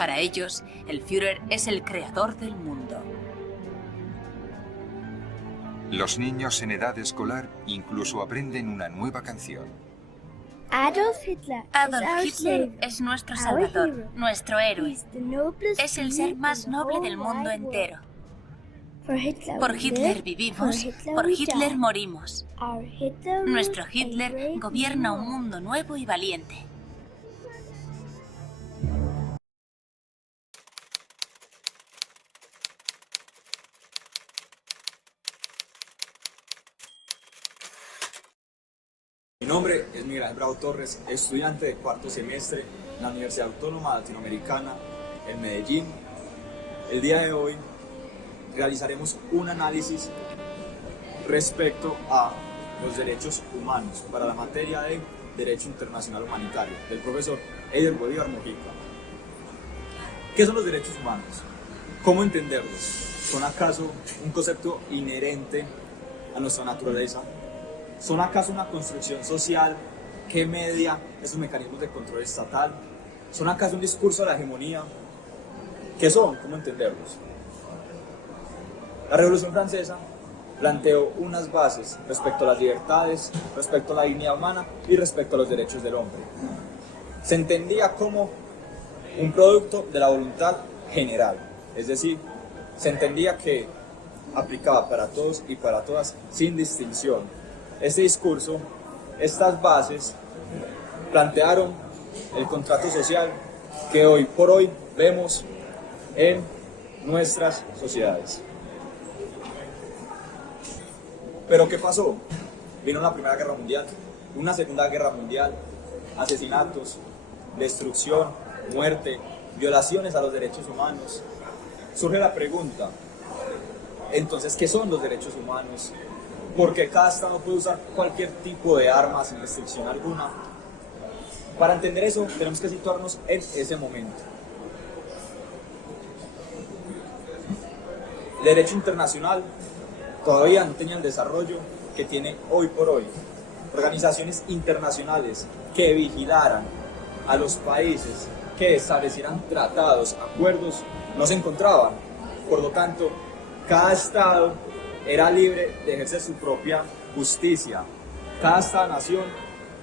Para ellos, el Führer es el creador del mundo. Los niños en edad escolar incluso aprenden una nueva canción. Adolf Hitler Es nuestro salvador, nuestro héroe. Es el ser más noble del mundo entero. Por Hitler vivimos, por Hitler morimos. Nuestro Hitler gobierna un mundo nuevo y valiente. Mi nombre es Miguel Ángel Bravo Torres, estudiante de cuarto semestre en la Universidad Autónoma Latinoamericana en Medellín. El día de hoy realizaremos un análisis respecto a los derechos humanos para la materia de Derecho Internacional Humanitario del profesor Eider Bolívar Mojica. ¿Qué son los derechos humanos? ¿Cómo entenderlos? ¿Son acaso un concepto inherente a nuestra naturaleza? ¿Son acaso una construcción social que media esos mecanismos de control estatal? ¿Son acaso un discurso de la hegemonía? ¿Qué son? ¿Cómo entenderlos? La Revolución Francesa planteó unas bases respecto a las libertades, respecto a la dignidad humana y respecto a los derechos del hombre. Se entendía como un producto de la voluntad general, es decir, se entendía que aplicaba para todos y para todas sin distinción. Este discurso, estas bases, plantearon el contrato social que hoy por hoy vemos en nuestras sociedades. Pero ¿qué pasó? Vino la Primera Guerra Mundial, una Segunda Guerra Mundial, asesinatos, destrucción, muerte, violaciones a los derechos humanos. Surge la pregunta, entonces, ¿qué son los derechos humanos? Porque cada estado puede usar cualquier tipo de arma sin restricción alguna. Para entender eso, tenemos que situarnos en ese momento. El derecho internacional todavía no tenía el desarrollo que tiene hoy por hoy. Organizaciones internacionales que vigilaran a los países, que establecieran tratados, acuerdos, no se encontraban. Por lo tanto, cada estado era libre de ejercer su propia justicia. Cada estado-nación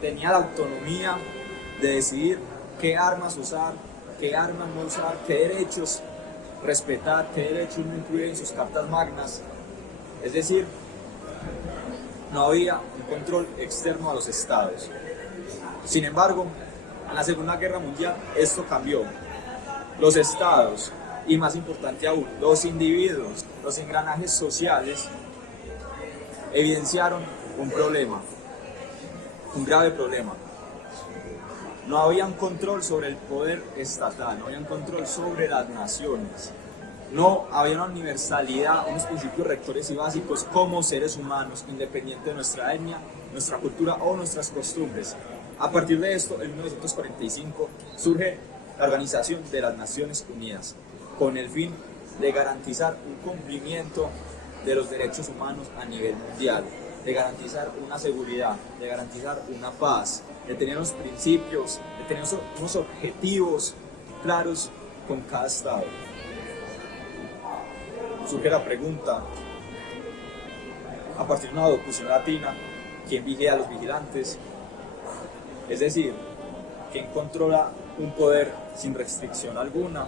tenía la autonomía de decidir qué armas usar, qué armas no usar, qué derechos respetar, qué derechos no incluir en sus cartas magnas. Es decir, no había un control externo a los estados. Sin embargo, en la Segunda Guerra Mundial esto cambió. Los estados, y más importante aún, los individuos, los engranajes sociales, evidenciaron un problema, un grave problema. No había un control sobre el poder estatal, no había un control sobre las naciones, no había una universalidad, unos principios rectores y básicos como seres humanos, independiente de nuestra etnia, nuestra cultura o nuestras costumbres. A partir de esto, en 1945, surge la Organización de las Naciones Unidas, con el fin de garantizar un cumplimiento de los derechos humanos a nivel mundial, de garantizar una seguridad, de garantizar una paz, de tener unos principios, de tener unos objetivos claros con cada estado. Surge la pregunta, a partir de una locución latina, ¿quién vigila a los vigilantes? Es decir, ¿quién controla un poder sin restricción alguna?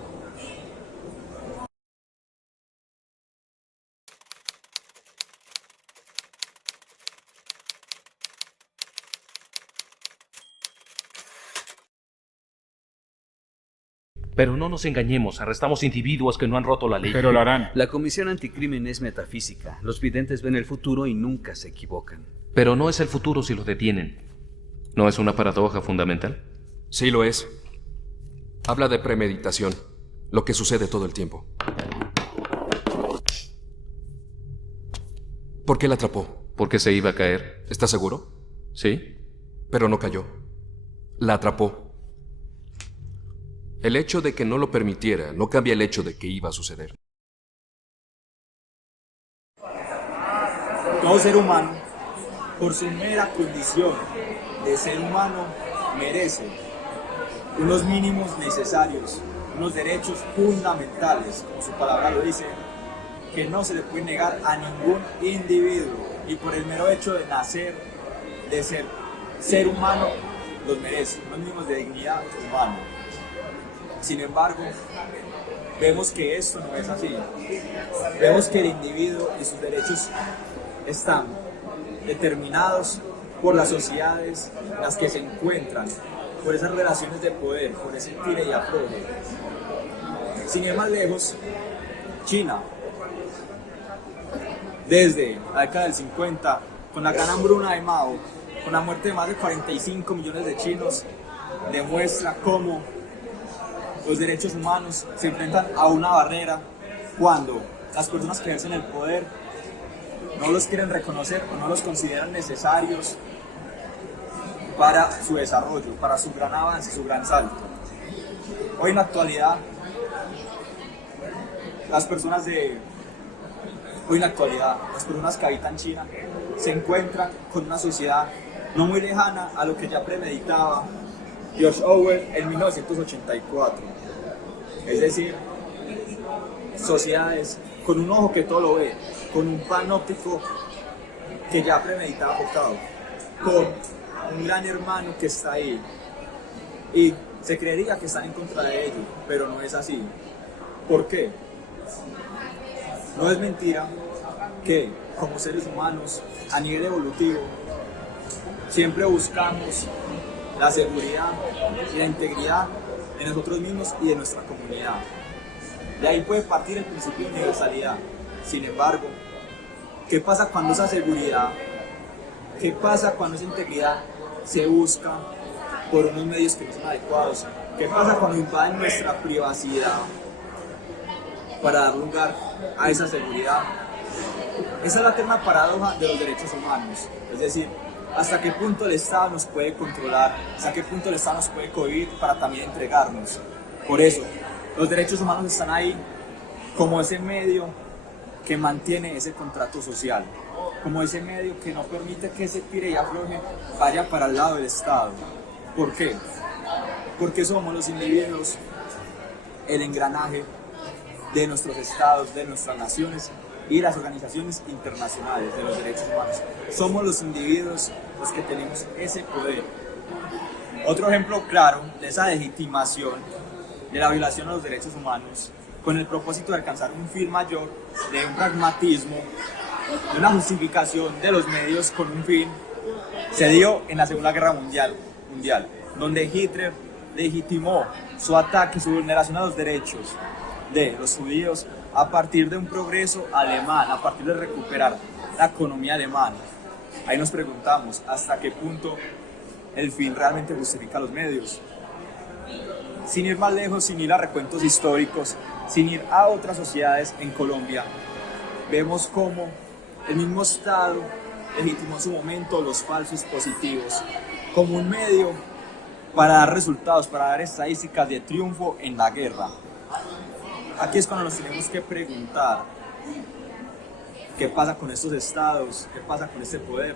Pero no nos engañemos, arrestamos individuos que no han roto la ley. Pero lo harán. La Comisión Anticrimen es metafísica. Los videntes ven el futuro y nunca se equivocan. Pero no es el futuro si lo detienen. ¿No es una paradoja fundamental? Sí lo es. Habla de premeditación, lo que sucede todo el tiempo. ¿Por qué la atrapó? Porque se iba a caer. ¿Estás seguro? ¿Sí? Pero no cayó. La atrapó. El hecho de que no lo permitiera no cambia el hecho de que iba a suceder. Todo ser humano, por su mera condición de ser humano, merece unos mínimos necesarios, unos derechos fundamentales, como su palabra lo dice, que no se le puede negar a ningún individuo, y por el mero hecho de nacer, de ser humano, los merece, unos mínimos de dignidad humana. Sin embargo, vemos que esto no es así. Vemos que el individuo y sus derechos están determinados por las sociedades en las que se encuentran, por esas relaciones de poder, por ese tire y afloje. Sin ir más lejos, China, desde la década del 50, con la gran hambruna de Mao, con la muerte de más de 45 millones de chinos, demuestra cómo los derechos humanos se enfrentan a una barrera cuando las personas que ejercen el poder no los quieren reconocer o no los consideran necesarios para su desarrollo, para su gran avance, su gran salto. Hoy en la actualidad, las personas que habitan China se encuentran con una sociedad no muy lejana a lo que ya premeditaba George Orwell en 1984. Es decir, sociedades con un ojo que todo lo ve, con un panóptico que ya premeditaba Bocado, con un gran hermano que está ahí. Y se creería que están en contra de ello, pero no es así. ¿Por qué? No es mentira que como seres humanos, a nivel evolutivo, siempre buscamos la seguridad y la integridad de nosotros mismos y de nuestra comunidad. De ahí puede partir el principio de universalidad. Sin embargo, ¿qué pasa cuando esa seguridad, qué pasa cuando esa integridad se busca por unos medios que no son adecuados? ¿Qué pasa cuando invaden nuestra privacidad para dar lugar a esa seguridad? Esa es la eterna paradoja de los derechos humanos. Es decir, hasta qué punto el Estado nos puede controlar, hasta qué punto el Estado nos puede cohibir para también entregarnos. Por eso, los derechos humanos están ahí como ese medio que mantiene ese contrato social, como ese medio que no permite que ese tire y afloje vaya para el lado del Estado. ¿Por qué? Porque somos los individuos el engranaje de nuestros estados, de nuestras naciones y las organizaciones internacionales de los derechos humanos. Somos los individuos los que tenemos ese poder. Otro ejemplo claro de esa legitimación de la violación a los derechos humanos, con el propósito de alcanzar un fin mayor, de un pragmatismo, de una justificación de los medios con un fin, se dio en la Segunda Guerra Mundial, donde Hitler legitimó su ataque, su vulneración a los derechos de los judíos a partir de un progreso alemán, a partir de recuperar la economía alemana. Ahí nos preguntamos hasta qué punto el fin realmente justifica los medios. Sin ir más lejos, sin ir a recuentos históricos, sin ir a otras sociedades en Colombia, vemos cómo el mismo Estado legitimó en su momento los falsos positivos como un medio para dar resultados, para dar estadísticas de triunfo en la guerra. Aquí es cuando nos tenemos que preguntar qué pasa con estos estados, qué pasa con este poder.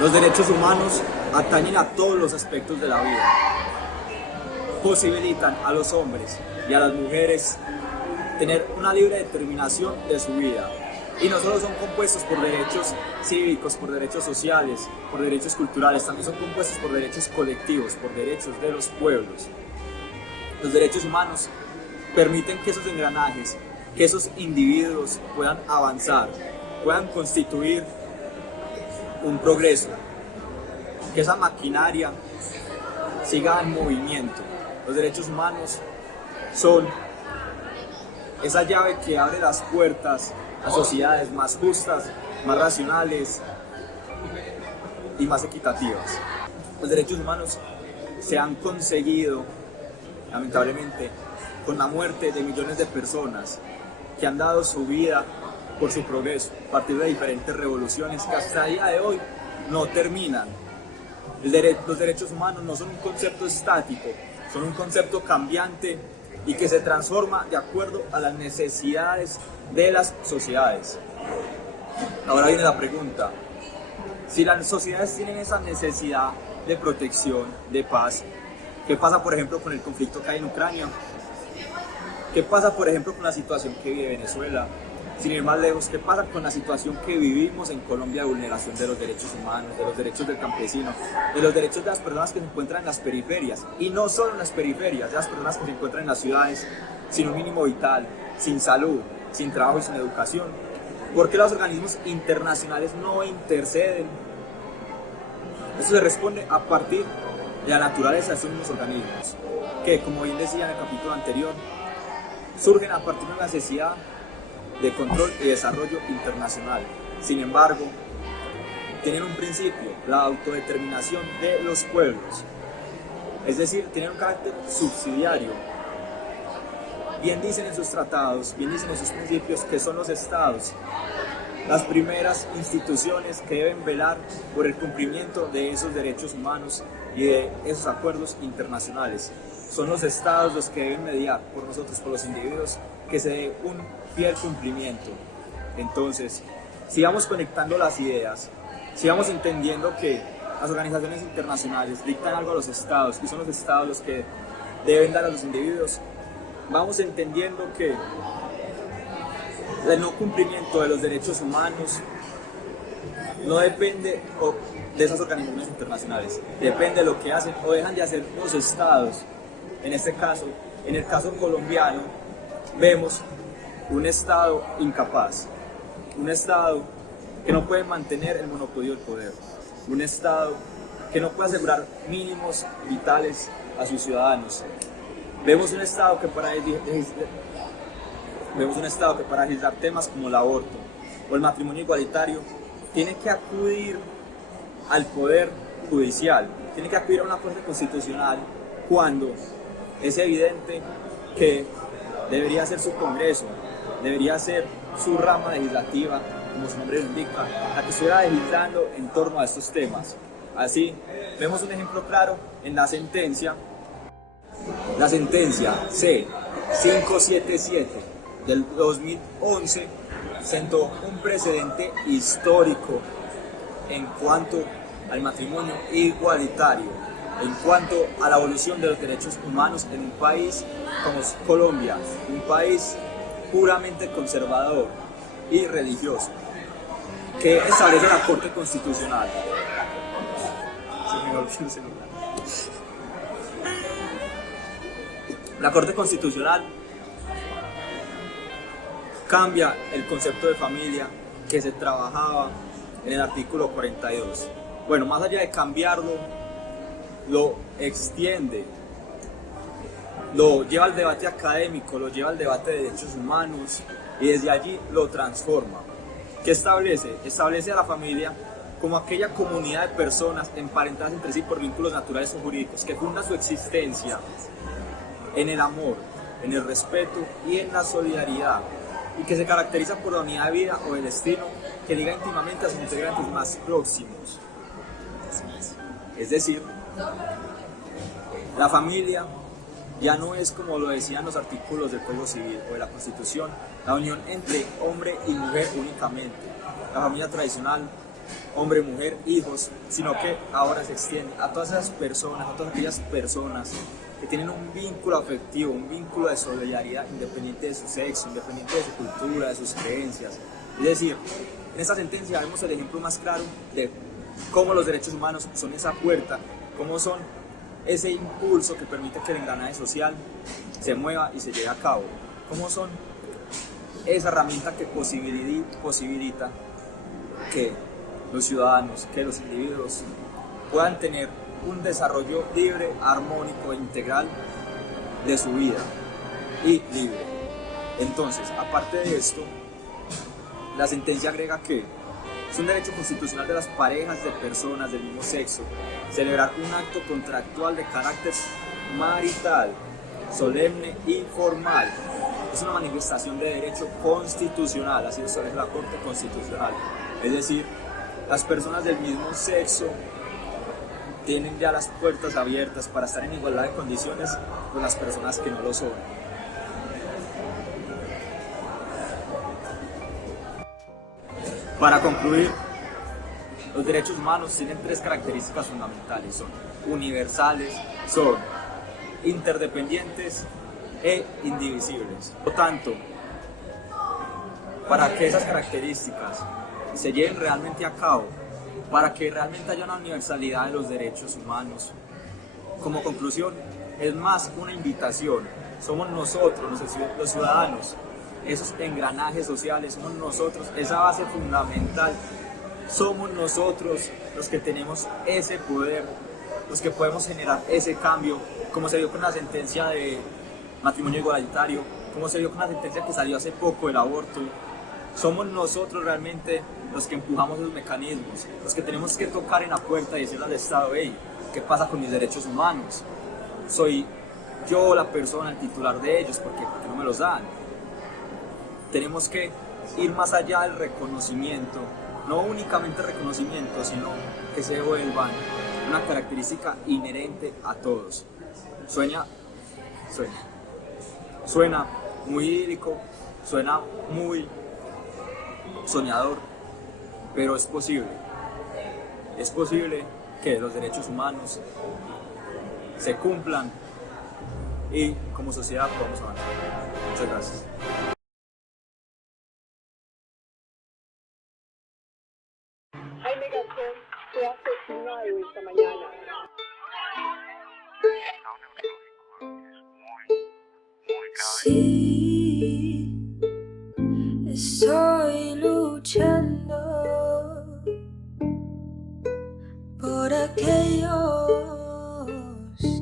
Los derechos humanos atañen a todos los aspectos de la vida. posibilitan a los hombres y a las mujeres tener una libre determinación de su vida. Y no solo son compuestos por derechos cívicos, por derechos sociales, por derechos culturales, también son compuestos por derechos colectivos, por derechos de los pueblos. Los derechos humanos permiten que esos engranajes, que esos individuos puedan avanzar, puedan constituir un progreso, que esa maquinaria siga en movimiento. Los derechos humanos son esa llave que abre las puertas a sociedades más justas, más racionales y más equitativas. Los derechos humanos se han conseguido, lamentablemente, con la muerte de millones de personas que han dado su vida por su progreso a partir de diferentes revoluciones que hasta el día de hoy no terminan. Los derechos humanos no son un concepto estático, son un concepto cambiante y que se transforma de acuerdo a las necesidades de las sociedades. Ahora viene la pregunta: si las sociedades tienen esa necesidad de protección, de paz, ¿qué pasa por ejemplo con el conflicto que hay en Ucrania? ¿Qué pasa por ejemplo con la situación que vive Venezuela? Sin ir más lejos, ¿qué pasa con la situación que vivimos en Colombia de vulneración de los derechos humanos, de los derechos del campesino, de los derechos de las personas que se encuentran en las periferias? Y no solo en las periferias, de las personas que se encuentran en las ciudades sin un mínimo vital, sin salud, sin trabajo y sin educación. ¿Por qué los organismos internacionales no interceden? Eso se responde a partir de la naturaleza de estos mismos organismos, que, como bien decía en el capítulo anterior, surgen a partir de una necesidad de control y desarrollo internacional. Sin embargo, tienen un principio, la autodeterminación de los pueblos, es decir, tienen un carácter subsidiario. Bien dicen en sus tratados, bien dicen en sus principios que son los estados las primeras instituciones que deben velar por el cumplimiento de esos derechos humanos y de esos acuerdos internacionales. Son los estados los que deben mediar por nosotros, por los individuos, que se dé un fiel cumplimiento. Entonces, sigamos conectando las ideas, sigamos entendiendo que las organizaciones internacionales dictan algo a los estados y son los estados los que deben dar a los individuos. Vamos entendiendo que el no cumplimiento de los derechos humanos no depende de esas organizaciones internacionales, depende de lo que hacen o dejan de hacer los estados. En este caso, en el caso colombiano, vemos un estado incapaz, un estado que no puede mantener el monopolio del poder, un estado que no puede asegurar mínimos vitales a sus ciudadanos. Vemos un estado que para legislar temas como el aborto o el matrimonio igualitario tiene que acudir al poder judicial, tiene que acudir a una corte constitucional cuando es evidente que debería ser su Congreso, debería ser su rama legislativa, como su nombre lo indica, la que estuviera legislando en torno a estos temas. Así, vemos un ejemplo claro en la sentencia C-577 del 2011 sentó un precedente histórico en cuanto al matrimonio igualitario, en cuanto a la evolución de los derechos humanos en un país como Colombia, un país puramente conservador y religioso, que establece la Corte Constitucional. La Corte Constitucional cambia el concepto de familia que se trabajaba en el artículo 42. Bueno, más allá de cambiarlo, lo extiende, lo lleva al debate académico, lo lleva al debate de derechos humanos y desde allí lo transforma. ¿Qué establece? Establece a la familia como aquella comunidad de personas emparentadas entre sí por vínculos naturales o jurídicos que funda su existencia en el amor, en el respeto y en la solidaridad, y que se caracteriza por la unidad de vida o el destino que liga íntimamente a sus integrantes más próximos. Es decir, la familia ya no es, como lo decían los artículos del Código Civil o de la Constitución, la unión entre hombre y mujer únicamente. La familia tradicional hombre, mujer, hijos, sino que ahora se extiende a todas esas personas, a todas aquellas personas que tienen un vínculo afectivo, un vínculo de solidaridad independiente de su sexo, independiente de su cultura, de sus creencias. Es decir, en esta sentencia vemos el ejemplo más claro de cómo los derechos humanos son esa puerta, cómo son ese impulso que permite que el engranaje social se mueva y se lleve a cabo, cómo son esa herramienta que posibilita que los ciudadanos, que los individuos puedan tener un desarrollo libre, armónico e integral de su vida y libre. Entonces, aparte de esto, la sentencia agrega que es un derecho constitucional de las parejas de personas del mismo sexo celebrar un acto contractual de carácter marital, solemne y formal. Es una manifestación de derecho constitucional, así lo establece la Corte Constitucional. Es decir, las personas del mismo sexo tienen ya las puertas abiertas para estar en igualdad de condiciones con las personas que no lo son. Para concluir, los derechos humanos tienen tres características fundamentales: son universales, son interdependientes e indivisibles. Por lo tanto, para que esas características se lleven realmente a cabo, para que realmente haya una universalidad de los derechos humanos, como conclusión, es más una invitación. Somos nosotros, los ciudadanos, esos engranajes sociales, somos nosotros, esa base fundamental. Somos nosotros los que tenemos ese poder, los que podemos generar ese cambio, como se vio con la sentencia de matrimonio igualitario, como se vio con la sentencia que salió hace poco del aborto. Somos nosotros realmente los que empujamos esos mecanismos, los que tenemos que tocar en la puerta y decirle al Estado: hey, ¿qué pasa con mis derechos humanos? Soy yo la persona, el titular de ellos, ¿por qué no me los dan? Tenemos que ir más allá del reconocimiento, no únicamente reconocimiento, sino que se vuelvan una característica inherente a todos. Suena muy idílico, suena muy soñador, pero es posible. Es posible que los derechos humanos se cumplan y como sociedad podamos avanzar. Muchas gracias. Jaime Garzón fue asesinado esta mañana. Sí, estoy luchando por aquellos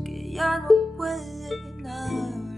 que ya no pueden hablar.